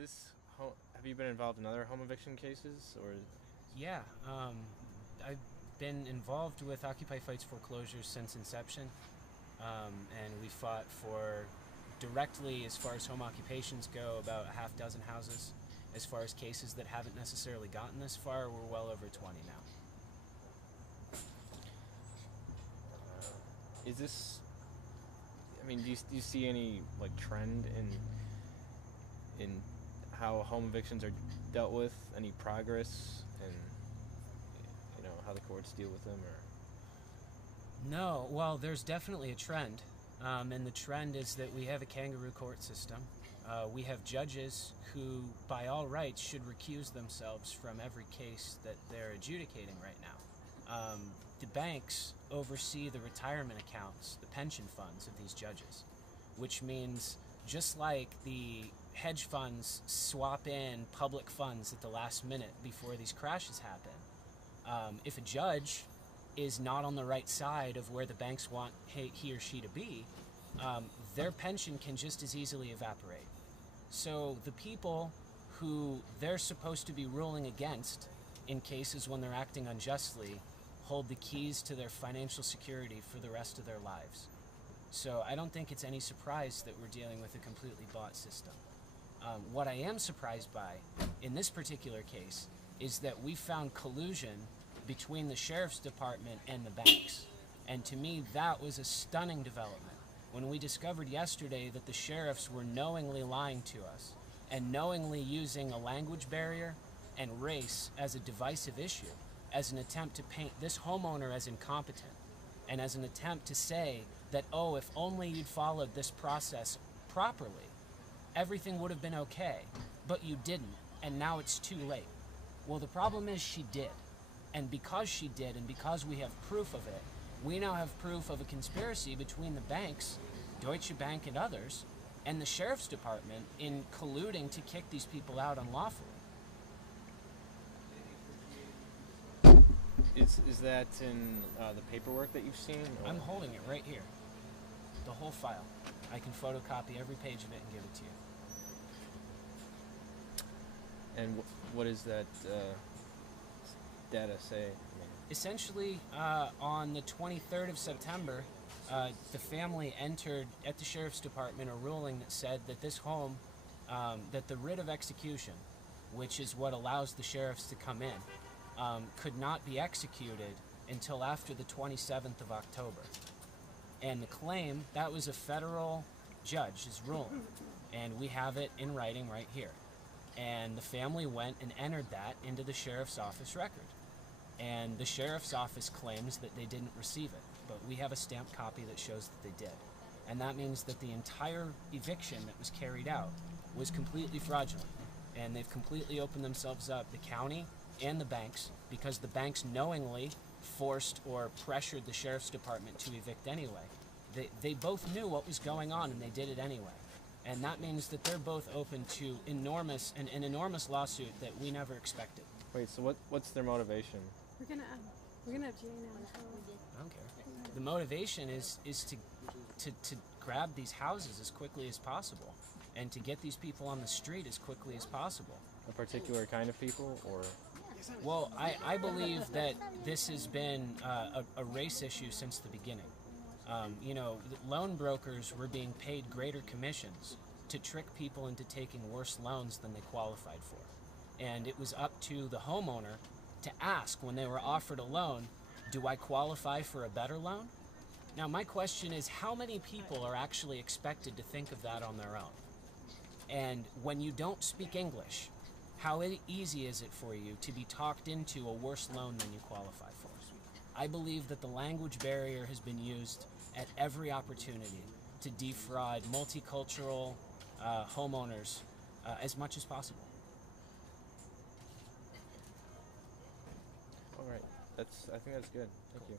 Have you been involved in other home eviction cases, or? Yeah, I've been involved with Occupy Fights foreclosures since inception, and we fought for directly, as far as home occupations go, about a half dozen houses. As far as cases that haven't necessarily gotten this far, we're well over 20 now. Is this? I mean, do you see any trend in how home evictions are dealt with? Any progress in how the courts deal with them, or? No, well, there's definitely a trend, and the trend is that we have a kangaroo court system. We have judges who, by all rights, should recuse themselves from every case that they're adjudicating right now. The banks oversee the retirement accounts, the pension funds of these judges, which means just like the hedge funds swap in public funds at the last minute before these crashes happen, if a judge is not on the right side of where the banks want he or she to be, their pension can just as easily evaporate. So the people who they're supposed to be ruling against in cases when they're acting unjustly hold the keys to their financial security for the rest of their lives. So I don't think it's any surprise that we're dealing with a completely bought system. What I am surprised by in this particular case is that we found collusion between the sheriff's department and the banks. And to me, that was a stunning development. When we discovered yesterday that the sheriffs were knowingly lying to us and knowingly using a language barrier and race as a divisive issue, as an attempt to paint this homeowner as incompetent, and as an attempt to say that, oh, if only you'd followed this process properly, everything would have been okay, but you didn't, and now it's too late. Well, the problem is she did. And because she did, and because we have proof of it, we now have proof of a conspiracy between the banks, Deutsche Bank and others, and the sheriff's department in colluding to kick these people out unlawfully. Is that in the paperwork that you've seen? Or? I'm holding it right here. The whole file. I can photocopy every page of it and give it to you. And what does that data say? Essentially, on the 23rd of September, the family entered at the sheriff's department a ruling that said that this home, that the writ of execution, which is what allows the sheriffs to come in, could not be executed until after the 27th of October. And the claim, that was a federal judge's ruling, and we have it in writing right here. And the family went and entered that into the sheriff's office record. And the sheriff's office claims that they didn't receive it, but we have a stamped copy that shows that they did. And that means that the entire eviction that was carried out was completely fraudulent. And they've completely opened themselves up, the county and the banks, because the banks knowingly forced or pressured the sheriff's department to evict anyway. They both knew what was going on, and they did it anyway. And that means that they're both open to an enormous lawsuit that we never expected. Wait, so what's their motivation? We're gonna have Jay now. I don't care. The motivation is to grab these houses as quickly as possible, and to get these people on the street as quickly as possible. A particular kind of people, or? Well, I believe that this has been a race issue since the beginning. Loan brokers were being paid greater commissions to trick people into taking worse loans than they qualified for. And it was up to the homeowner to ask when they were offered a loan, do I qualify for a better loan? Now, my question is, how many people are actually expected to think of that on their own? And when you don't speak English, how easy is it for you to be talked into a worse loan than you qualify for? I believe that the language barrier has been used at every opportunity to defraud multicultural homeowners as much as possible. All right, I think that's good. Thank you.